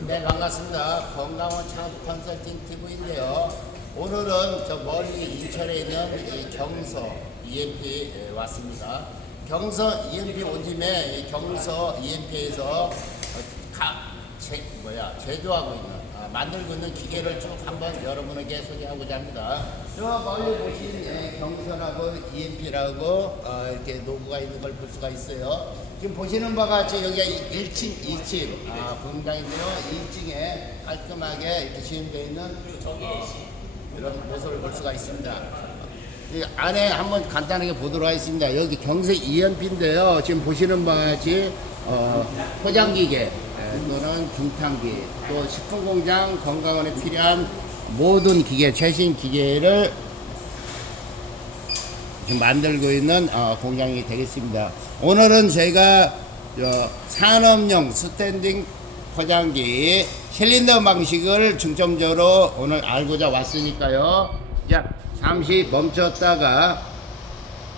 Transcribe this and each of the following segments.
네 반갑습니다. 건강원 창업 컨설팅 TV인데요. 오늘은 저 멀리 인천에 있는 이 경서 EMP에 왔습니다. 경서 EMP 온 김에 이 경서 EMP에서 각 제, 뭐야 제조하고 있는 아, 만들고 있는 기계를 쭉 한번 여러분에게 소개하고자 합니다. 저 멀리 보신 예, 경서라고 EMP라고 어, 이렇게 노고가 있는 걸 볼 수가 있어요. 지금 보시는 바와 같이 여기가 1층, 2층 아, 공장인데요. 1층에 깔끔하게 이렇게 시행되어 있는 이런 모습을 볼 수가 있습니다. 이 안에 한번 간단하게 보도록 하겠습니다. 여기 경세 EMP인데요. 지금 보시는 바와 같이 어, 포장기계 예, 또는 중탕기 또 식품공장 건강원에 필요한 모든 기계 최신 기계를 지금 만들고 있는 어, 공장이 되겠습니다. 오늘은 저희가 저 산업용 스탠딩 포장기 실린더 방식을 중점적으로 오늘 알고자 왔으니까요. 자, 잠시 멈췄다가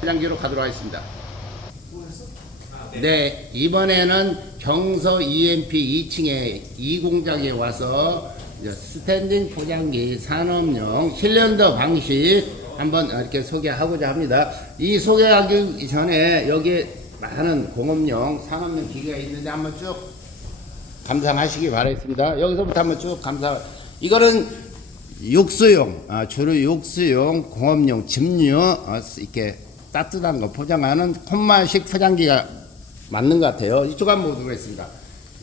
포장기로 가도록 하겠습니다. 네, 이번에는 경서 EMP 2층에 이 공장에 와서 이제 스탠딩 포장기 산업용 실련더 방식 한번 이렇게 소개하고자 합니다. 이 소개하기 전에 여기 많은 공업용 산업용 기계가 있는데 한번 쭉 감상하시기 바라겠습니다. 여기서부터 한번 쭉 감상. 이거는 육수용, 아, 주로 육수용 공업용 즙류 어, 이렇게 따뜻한 거 포장하는 콘마식 포장기가 맞는 것 같아요. 이쪽 한번 보도록 하겠습니다.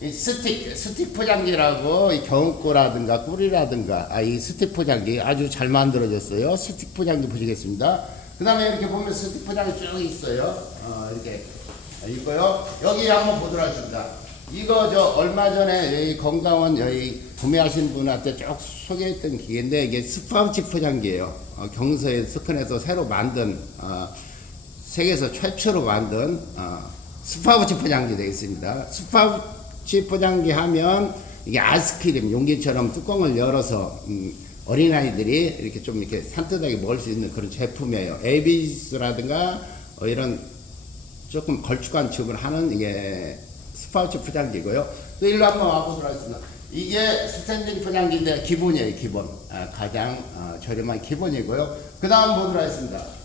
이 스틱, 스틱 포장기라고 이 경우꼬라든가 꿀이라든가 아, 이 스틱 포장기 아주 잘 만들어졌어요. 스틱 포장기 보시겠습니다. 그 다음에 이렇게 보면 스틱 포장기 쭉 있어요. 어, 이렇게 있고요. 여기 한번 보도록 하겠습니다. 이거 저 얼마 전에 건강원 여기 구매하신 분한테 쭉 소개했던 기계인데 이게 스파우치 포장기예요. 어, 경서에 스큰에서 새로 만든 어, 세계에서 최초로 만든 어, 스파우치 포장기 되겠습니다. 스파우치 포장기 하면 이게 아이스크림 용기처럼 뚜껑을 열어서 음, 어린아이들이 이렇게 좀 이렇게 산뜻하게 먹을 수 있는 그런 제품이에요. 에비스라든가 어, 이런 조금 걸쭉한 즙을 하는 이게 스파우치 포장기고요. 또 일로 한번 와보도록 하겠습니다. 이게 스탠딩 포장기인데 기본이에요, 기본. 아, 가장 어, 저렴한 기본이고요. 그 다음 보도록 하겠습니다.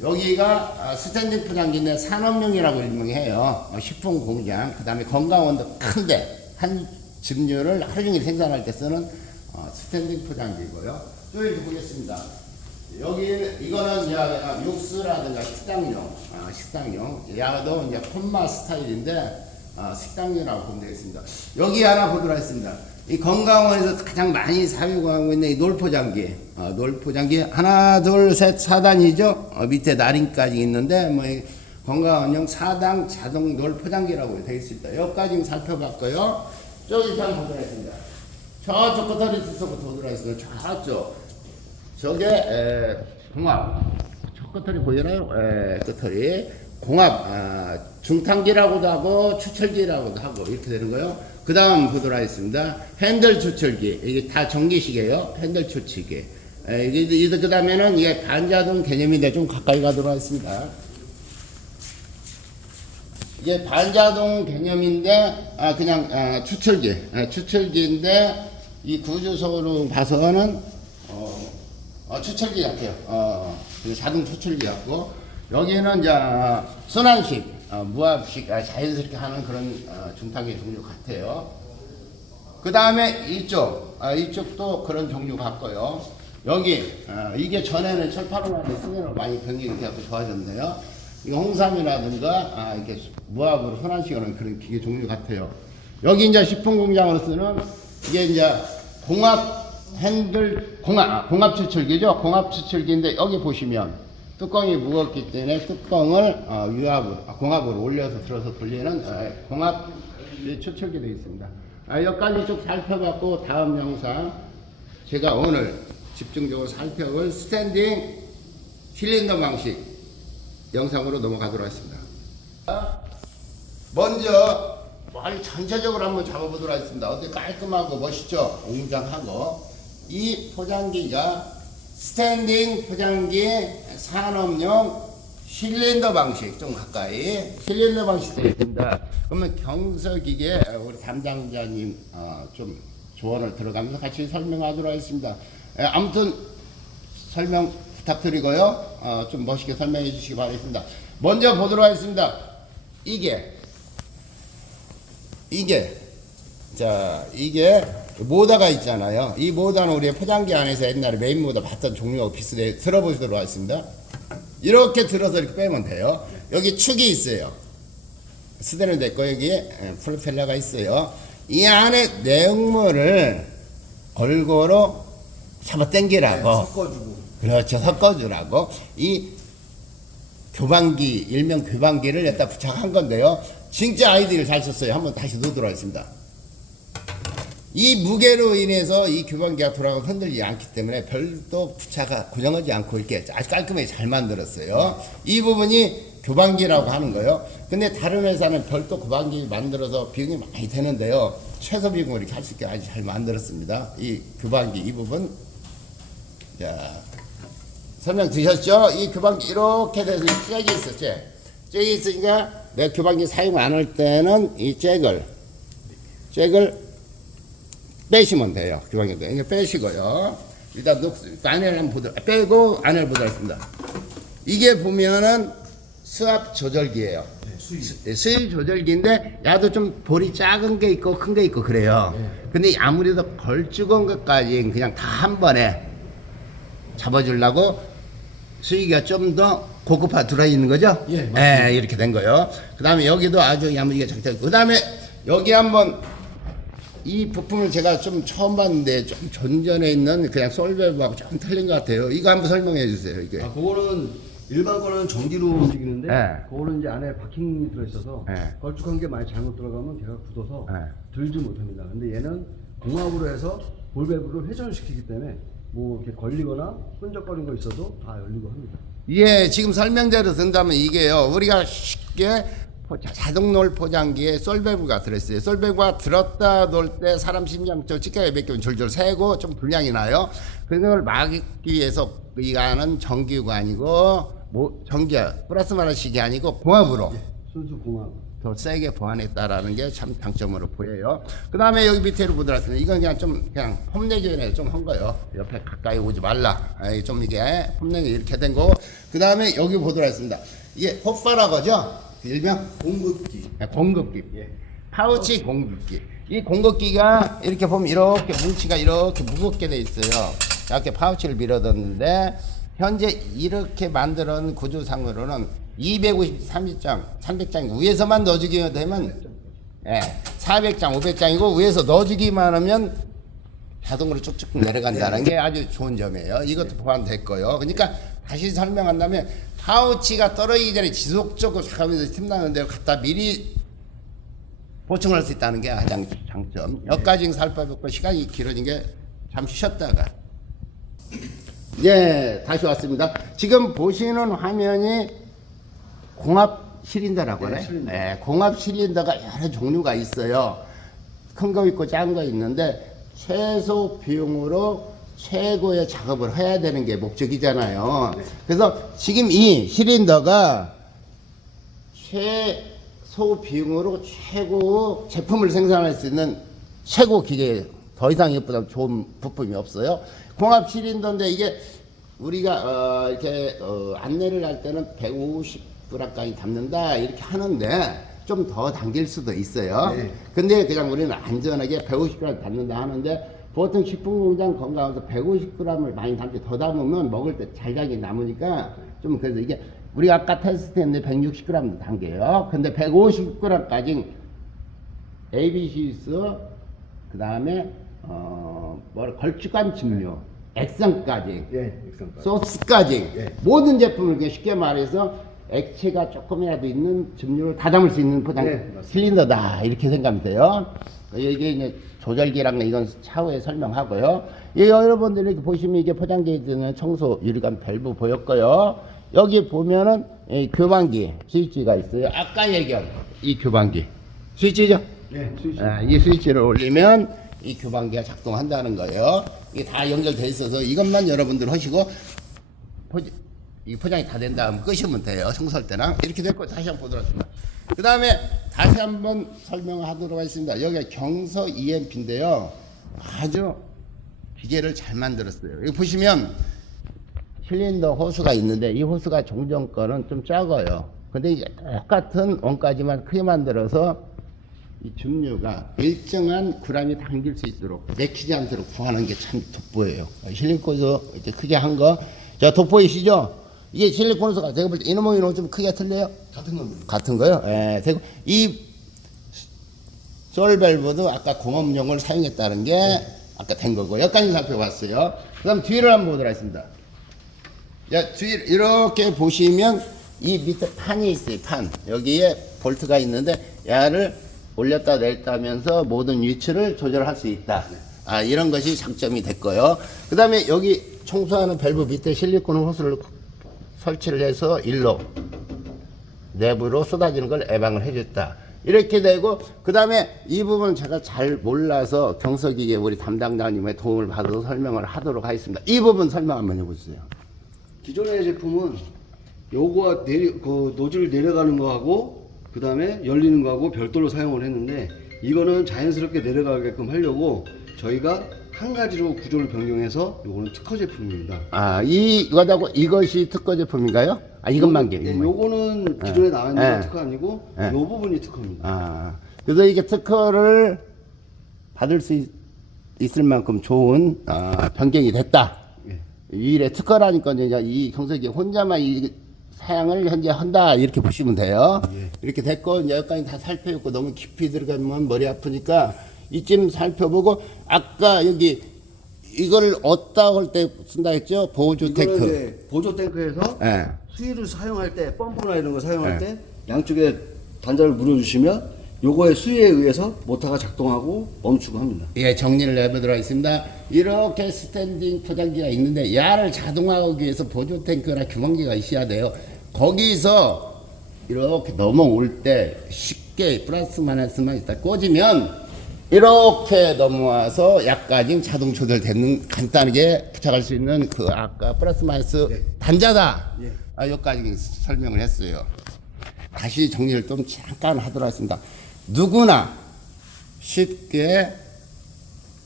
여기가 아, 스탠딩 포장기인데 산업용이라고 일명해요. 어, 식품 공장, 그 다음에 건강원도 큰데 한 즙류를 하루 종일 생산할 때 쓰는 어, 스탠딩 포장기고요. 또 이렇게 보겠습니다. 여기 이거는 이제 육수라든가 식당용, 아, 식당용. 야도 이제 콘마 스타일인데 아, 식당용이라고 보면 되겠습니다. 여기 하나 보도록 하겠습니다. 이 건강원에서 가장 많이 사용하고 있는 이 놀포장기, 아, 놀포장기 하나, 둘, 셋, 4단이죠. 어, 밑에 날인까지 있는데 뭐이 건강원용 4단 자동 놀포장기라고 되어 있습니다. 여기까지 살펴봤고요. 저기 한번 보도록 하겠습니다. 저쪽 끝자리에서부터 보도록 하겠습니다. 저쪽. 저게 에, 공합 첫 끝털이 보이나요? 에, 끝털이 공합 아, 중탕기라고도 하고 추철기라고도 하고 이렇게 되는 거예요. 그 다음 보도록 하겠습니다. 핸들 추철기 이게 다 전기식이에요. 핸들 추철기. 에, 이게 그 다음에는 이게 반자동 개념인데 좀 가까이 가도록 하겠습니다. 이게 반자동 개념인데 아 그냥 아, 추철기 아, 추철기인데 이 구조적으로 봐서는 어, 어, 추철기 같아요. 어, 그 자동 추철기 같고 여기는 이제 어, 순환식 어, 무압식 아, 자연스럽게 하는 그런 어, 중탕기 종류 같아요. 그 다음에 이쪽 아, 이쪽도 그런 종류 같고요. 여기 어, 이게 전에는 철파로라는 승인으로 많이 변경이 되어서 좋아졌는데요. 이거 홍삼이라든가 아, 이렇게 무압으로 순환식하는 그런 기계 종류 같아요. 여기 이제 식품 공장으로 쓰는 이게 이제 공합 핸들 공합 아, 공합 추출기죠. 공합 추출기인데 여기 보시면 뚜껑이 무겁기 때문에 뚜껑을 어, 유압으로 아, 공합으로 올려서 들어서 돌리는 어, 공합 추출기 되어 있습니다. 아, 여기까지 쭉 살펴봤고 다음 영상 제가 오늘 집중적으로 살펴볼 스탠딩 실린더 방식 영상으로 넘어가도록 하겠습니다. 먼저 머리 전체적으로 한번 잡아보도록 하겠습니다. 어때 깔끔하고 멋있죠? 웅장하고 이 포장기가 스탠딩 포장기 산업용 실린더 방식 좀 가까이 실린더 방식 되겠습니다. 그러면 경석이게 우리 담당자님 어, 좀 조언을 들어가면서 같이 설명하도록 하겠습니다. 예, 아무튼 설명 부탁드리고요. 어, 좀 멋있게 설명해 주시기 바라겠습니다. 먼저 보도록 하겠습니다. 이게 이게 자 이게 모다가 있잖아요. 이 모다는 우리 포장기 안에서 옛날에 메인 모다 봤던 종류하고 비슷해 들어보시도록 하겠습니다. 이렇게 들어서 이렇게 빼면 돼요. 여기 축이 있어요. 스테는 됐고 여기에 예, 프로펠러가 있어요. 이 안에 내용물을 골고루 잡아 당기라고 섞어주고 그렇죠 섞어주라고 이 교반기 일명 교반기를 여기다 부착한 건데요. 진짜 아이디를 잘 썼어요. 한번 다시 넣도록 하겠습니다. 이 무게로 인해서 이 교반기가 돌아가 흔들리지 않기 때문에 별도 부착가 고정하지 않고 이렇게 아주 깔끔하게 잘 만들었어요. 이 부분이 교반기라고 하는 거예요. 근데 다른 회사는 별도 교반기 만들어서 비용이 많이 되는데요. 최소 비용을 이렇게 할 수 있게 아주 잘 만들었습니다. 이 교반기 이 부분. 자, 설명 드셨죠? 이 교반기 이렇게 돼서 이 잭이 있어, 잭. 잭이 있으니까 내 교반기 사용 안 할 때는 이 잭을, 잭을 빼시면 돼요. 교반기 이게 빼시고요. 일단 녹, 안을 한번 보도록, 빼고 안을 보도록 하겠습니다. 이게 보면은 수압 조절기예요. 네, 수위 수- 수위 조절기인데 야도 좀 볼이 작은 게 있고 큰 게 있고 그래요. 네. 근데 아무래도 걸쭉한 것까지 그냥 다 한 번에 잡아주려고 수위가 좀 더 고급화 들어있는 거죠? 예. 예, 이렇게 된 거요. 그 다음에 여기도 아주 야무지게 장착. 그 다음에 여기 한번 이 부품을 제가 좀 처음 봤는데 좀 전전에 있는 그냥 솔베브하고 좀 틀린 것 같아요. 이거 한번 설명해 주세요. 이게. 아 그거는 일반 거는 전기로 움직이는데 네. 그거는 이제 안에 바킹이 들어있어서 네. 걸쭉한 게 많이 잘못 들어가면 걔가 굳어서 네. 들지 못합니다. 근데 얘는 공합으로 해서 볼밸브를 회전시키기 때문에 뭐 이렇게 걸리거나 끈적거리는 거 있어도 다 열리고 합니다. 예, 지금 설명대로 든다면 이게요. 우리가 쉽게 포- 자동 놀 포장기에 솔베브가 들어있어요. 솔베브가 들었다 놓을 때 사람 심장 저 직각에 몇 개면 줄줄 새고 좀 불량이 나요. 그걸 막기 위해서 이거는 전기가 아니고 뭐 전기야 플러스 마이너식이 아니고 공합으로 순수 공합. 더 세게 보완했다라는 게 참 장점으로 보여요. 그 다음에 여기 밑에로 보더라도 이건 그냥 좀 그냥 폼내기 전에 좀한 거예요. 옆에 가까이 오지 말라. 아이, 좀 이게 폼내기 이렇게 된 거고. 그 다음에 여기 보더라습니다 이게 헛바라거죠? 일명 공급기. 네, 공급기. 예. 파우치 공급기. 이 공급기가 이렇게 보면 이렇게 뭉치가 이렇게 무겁게 돼 있어요. 이렇게 파우치를 밀어뒀는데 현재 이렇게 만들어 놓은 구조상으로는 250, 300장, 300장 위에서만 넣어주기만 되면 예, 400장, 500장이고 위에서 넣어주기만 하면 자동으로 쭉쭉 내려간다는 게 아주 좋은 점이에요. 이것도 보완됐고요. 그러니까 다시 설명한다면 파우치가 떨어지기 전에 지속적으로 하면서 틈나는 대로 갖다 미리 보충할 수 있다는 게 가장 장점. 여기까지 살펴보고 시간이 길어진 게 잠시 쉬었다가. 예, 다시 왔습니다. 지금 보시는 화면이 공합 실린더라고 네, 하네. 실린더. 예, 공합 실린더가 여러 종류가 있어요. 큰 거 있고 작은 거 있는데 최소 비용으로 최고의 작업을 해야 되는 게 목적이잖아요. 그래서 지금 이 실린더가 최소 비용으로 최고 제품을 생산할 수 있는 최고 기계 더 이상 이보다 좋은 부품이 없어요. 공합 실린더인데 이게 우리가 어 이렇게 어 안내를 할 때는 150g까지 담는다 이렇게 하는데 좀 더 당길 수도 있어요. 네. 근데 그냥 우리는 안전하게 150g 담는다 하는데 보통 식품공장 건강에서 150g을 많이 담지 더 담으면 먹을 때 잘각이 남으니까 좀 그래서 이게 우리가 아까 테스트 했는데 160g 담겨요. 근데 150g까지 ABC스 그 다음에 어 뭐라 걸쭉한 증류, 액상까지 예, 액상까지. 소스까지 예. 모든 제품을 쉽게 말해서 액체가 조금이라도 있는 증류를 다 담을 수 있는 포장 네. 실린더다 이렇게 생각하면 돼요. 이게 이제 조절기랑 이건 차후에 설명하고요. 예, 여러분들이 이렇게 보시면 이게 포장기에 드는 청소 유리관 밸브 보였고요. 여기 보면은 이 교반기 스위치가 있어요. 아까 얘기한 이 교반기 스위치죠. 예, 스위치. 아, 이 스위치를 올리면 이 교반기가 작동한다는 거예요. 이게 다 연결돼 있어서 이것만 여러분들 하시고 포지- 이 포장이 다 된 다음 끄시면 돼요. 청소할 때랑 이렇게 됐고 다시 한번 보도록 하겠습니다. 그 다음에 다시 한번 설명하도록 하겠습니다. 여기가 경서 EMP인데요. 아주 기계를 잘 만들었어요. 여기 보시면 실린더 호수가 있는데 이 호수가 종전 거는 좀 작아요. 근데 이게 똑같은 원까지만 크게 만들어서 이 중류가 일정한 구람이 당길 수 있도록 맥히지 않도록 구하는 게 참 돋보여요. 실리콘에서 이렇게 크게 한 거. 자, 돋보이시죠? 이게 실리콘에서 제가 볼 때 이놈의 이놈 좀 크기가 틀려요? 같은 겁니다. 같은 거요? 예, 되고 이 솔밸브도 아까 공업용을 사용했다는 게 아까 된 거고 여기까지 살펴봤어요. 그다음 뒤를 한번 보도록 하겠습니다. 야, 뒤 이렇게 보시면 이 밑에 판이 있어요. 판 여기에 볼트가 있는데 얘를 올렸다 내렸다 하면서 모든 위치를 조절할 수 있다. 아 이런 것이 장점이 됐고요. 그다음에 여기 청소하는 밸브 밑에 실리콘 호스를 설치를 해서 일로 내부로 쏟아지는 걸 예방을 해줬다. 이렇게 되고 그 다음에 이 부분 제가 잘 몰라서 경석이에 우리 담당자님의 도움을 받아서 설명을 하도록 하겠습니다. 이 부분 설명 한번 해보세요. 기존의 제품은 요거와 내리, 그 노즐 내려가는 거하고 그 다음에 열리는 거하고 별도로 사용을 했는데 이거는 자연스럽게 내려가게끔 하려고 저희가 한 가지로 구조를 변경해서 요거는 특허 제품입니다. 아 이거다고 이것이 특허 제품인가요? 아 이것만 게. 네, 이것만. 요거는 기존에 나와 있는 네. 건 특허 아니고 네. 요 부분이 특허입니다. 아 그래서 이게 특허를 받을 수 있, 있을 만큼 좋은 아, 변경이 됐다. 예. 이 일에 특허라니까 이제 이 경석이 혼자만 이 사양을 현재 한다 이렇게 보시면 돼요. 예. 이렇게 됐고 여기까지 다 살펴보고 너무 깊이 들어가면 머리 아프니까 이쯤 살펴보고 아까 여기 이거를 얻다 할 때 쓴다 했죠 보조 이거는 테크. 이제 보조 탱크에서 예. 수위를 사용할 때 펌프나 이런 거 사용할 네. 때 양쪽에 단자를 물어주시면 요거의 수위에 의해서 모터가 작동하고 멈추고 합니다. 예, 정리를 해보도록 하겠습니다. 이렇게 스탠딩 포장기가 있는데 야를 자동화하기 위해서 보조 탱크나 규망기가 있어야 돼요. 거기서 이렇게 넘어올 때 쉽게 플러스 마이너스만 있다 꽂으면 이렇게 넘어와서 약까지 자동 조절되는 간단하게 부착할 수 있는 그 아까 플러스 마이너스 단자다. 예. 아, 여기까지 설명을 했어요. 다시 정리를 좀 잠깐 하도록 하겠습니다. 누구나 쉽게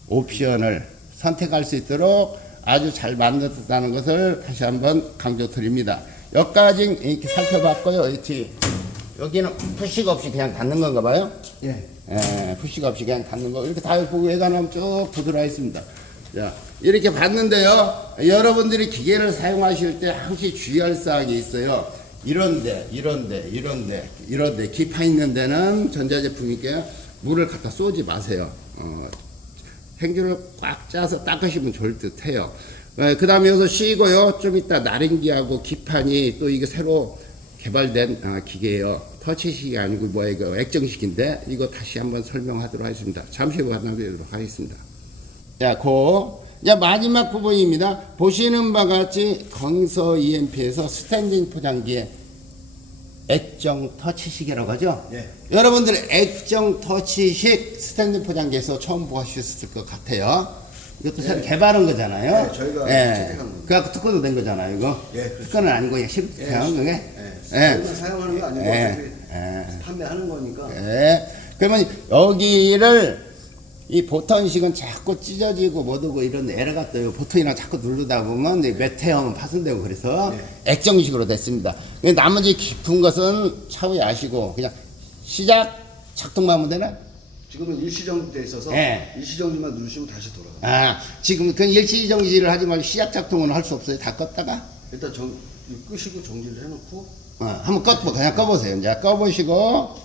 옵션을 선택할 수 있도록 아주 잘 만들었다는 것을 다시 한번 강조드립니다. 여기까지 이렇게 살펴봤고요. 이렇게 여기는 푸시가 없이 그냥 닫는 건가 봐요. 예. 예, 푸시가 없이 그냥 닫는 거 이렇게 다 보고 외관하면 쭉 보도록 하겠습니다. 자, 이렇게 봤는데요. 여러분들이 기계를 사용하실 때 항시 주의할 사항이 있어요. 이런데, 이런데, 이런데, 이런데 기파 있는 데는 전자제품이니까 물을 갖다 쏘지 마세요. 어, 행주를 꽉 짜서 닦으시면 좋을 듯 해요. 그 다음에 여기서 쉬고요. 좀 이따 나린기하고 기판이 또 이게 새로 개발된 아, 기계예요. 터치식이 아니고 뭐야 이거 액정식인데 이거 다시 한번 설명하도록 하겠습니다. 잠시 후에 만나뵙도록 하겠습니다. 자, 고. 이제 마지막 부분입니다. 보시는 바와 같이 건서 EMP에서 스탠딩 포장기에 액정 터치식이라고 하죠? 예. 여러분들 액정 터치식 스탠딩 포장기에서 처음 보셨을 것 같아요. 이것도 새로 개발한 거잖아요. 네, 저희가 예. 채택한 겁니다. 그래갖고 특허도 된 거잖아요, 이거. 예, 그렇죠. 특허는 아니고 그냥 실패한. 예. 예. 저희가 사용하는 게 아니고 예. 어차피 예. 판매하는 거니까. 예. 그러면 여기를 이 보턴식은 자꾸 찢어지고 못오고 이런 에러가 떠요. 보턴이랑 자꾸 누르다 보면 이 메테오는 파손되고 그래서 네. 액정식으로 됐습니다. 근데 나머지 깊은 것은 차후에 아시고 그냥 시작 작동만 하면 되나? 지금은 일시정지 돼 있어서 예. 일시정지만 누르시면 다시 돌아가요. 아, 지금 그 일시 정지를 하지 말고 시작 작동은 할 수 없어요. 다 껐다가. 일단 정, 끄시고 정지를 해놓고 어, 한번 꺼, 그냥 꺼보세요. 이제 꺼보시고.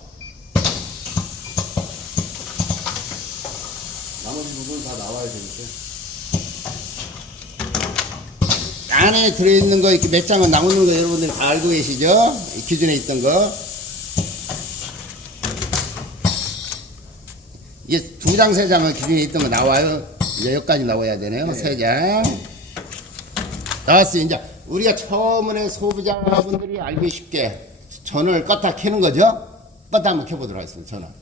나머지 부분 다 나와야 되니까. 안에 들어있는 거 이렇게 몇 장은 나오는 거 여러분들 다 알고 계시죠? 이 기존에 있던 거. 이게 두 장, 세 장은 기존에 있던 거 나와요. 이제 여기까지 나와야 되네요. 네. 세 장. 나왔어요. 이제 우리가 처음에 소비자분들이 알기 쉽게 전원을 껐다 켜는 거죠? 껐다 한번 켜보도록 하겠습니다. 전원.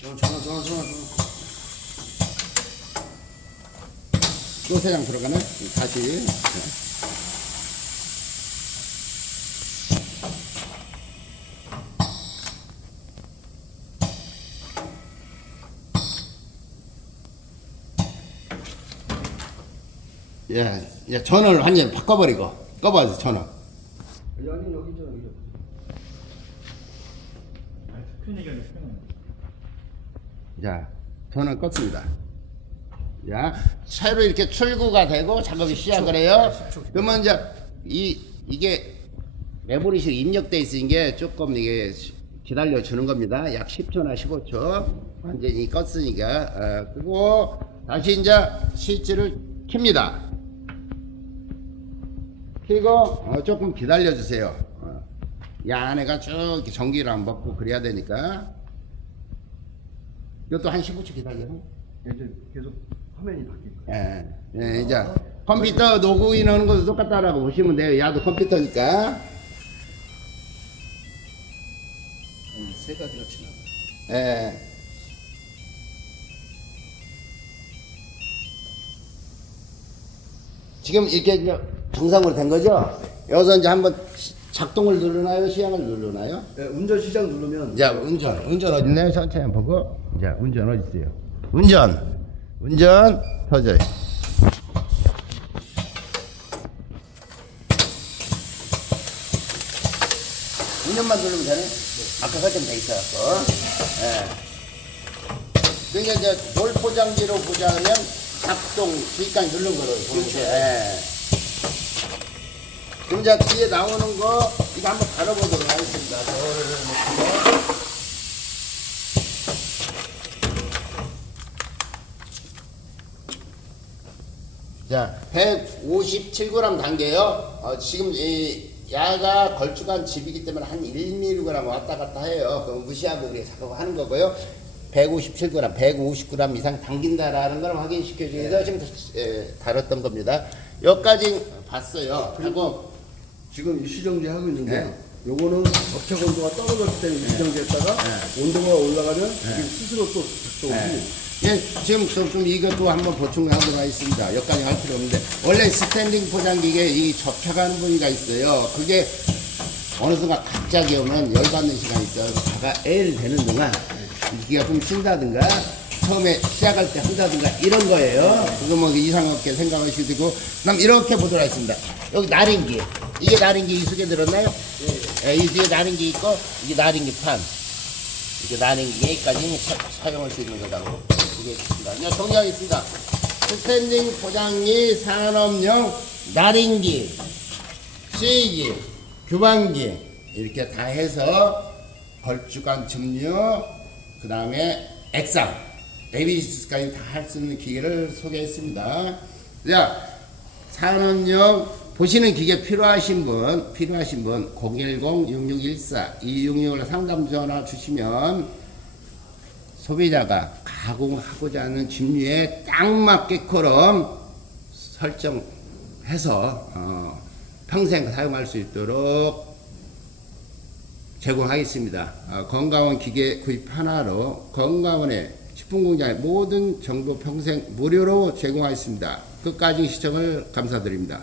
전화 전화 전화 전화. 또세 장 들어가네. 다시. 예, 예, 전원을 완전히 바꿔버리고 꺼봐서 전원. 여기 여기. 얘기하는 큰 자, 전원 껐습니다. 자, 새로 이렇게 출구가 되고 작업이 시작을 해요. 그러면 이제 이 이게 메모리실 입력돼 있는 게 조금 이게 기다려 주는 겁니다. 약 10초나 15초. 완전히 껐으니까. 어, 그리고 다시 이제 스위치를 켭니다. 켜고 어, 조금 기다려 주세요. 어. 이 안에가 쭉 이렇게 전기를 안 받고 그래야 되니까. 이것도 한 15초 기다려요. 이제 계속 화면이 바뀔 거야. 예, 예, 이제 컴퓨터 로그인 하는 것도 똑같다라고 보시면 돼요. 야도 컴퓨터니까. 세 가지가 지나. 예. 지금 이렇게 정상으로 된 거죠? 여기서 이제 한번 시- 작동을 누르나요? 시향을 누르나요? 네, 운전 시작 누르면 자, 운전. 운전 어딨나요? 천천히 한번 보고. 자, 운전 어디 있어요? 운전. 운전 터져요. 운전만 누르면 되네? 아까 설정 돼 있어갖고. 예. 그러니까 이제 돌 포장지로 보자면 작동, 주의까지 누른 거로 보면 돼. 예. 이제 뒤에 나오는 거, 이거 한번 다뤄보도록 하겠습니다. 저를. 자, 157g 단계요. 어, 지금 이 야가 걸쭉한 집이기 때문에 한 1mg 왔다 갔다 해요. 그럼 무시하고 우리가 작업 하는 거고요. 157g, 150g 이상 당긴다라는 걸 확인시켜주기 위해서 지금 에, 다뤘던 겁니다. 여기까지 봤어요. 그리고 지금 이 시정제 하고 있는데 네. 요거는 접착 온도가 떨어졌을 때는 이 시정제에다가 온도가 올라가면 이게 스스로 또 네. 예, 지금 조금 이것도 한번 보충하도록 하겠습니다. 여기까지 할 필요 없는데 원래 스탠딩 포장기계 이 접착하는 부위가 있어요. 그게 어느 순간 갑자기 오면 열받는 시간이 있어요. 자가 L 되는 동안 기가 좀 쉰다든가 처음에 시작할 때 한다든가 이런 거예요. 그거 뭐 이상 없게 생각하시도 되고 그럼 이렇게 보도록 하겠습니다. 여기 나린기 이게 나린기 이 속에 들었나요? 예, 이 뒤에 나린기 있고 이게 나린기 판 이게 나린기까지 사용할 수 있는 거라고 보겠습니다. 이제 정리하겠습니다. 스탠딩 포장기 산업용 나린기, 쇠기, 규방기 이렇게 다 해서 걸쭉한 즙류, 그 다음에 액상, 에비시스까지 다 할 수 있는 기계를 소개했습니다. 자, 산업용 보시는 기계 필요하신 분, 필요하신 분 010-6614-2665로 상담 전화 주시면 소비자가 가공하고자 하는 즙류에 딱 맞게끔 설정해서 어, 평생 사용할 수 있도록 제공하겠습니다. 어, 건강원 기계 구입 하나로 건강원의 식품공장의 모든 정보 평생 무료로 제공하겠습니다. 끝까지 시청을 감사드립니다.